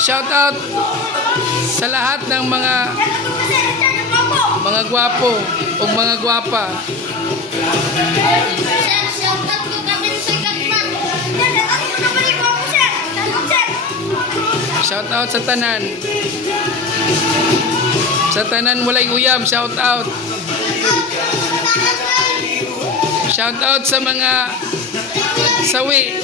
Shout out sa lahat ng mga gwapo o mga gwapa. Shout out sa tanan. Sa tanan walay uyab, shout out. Shout out sa mga sawi.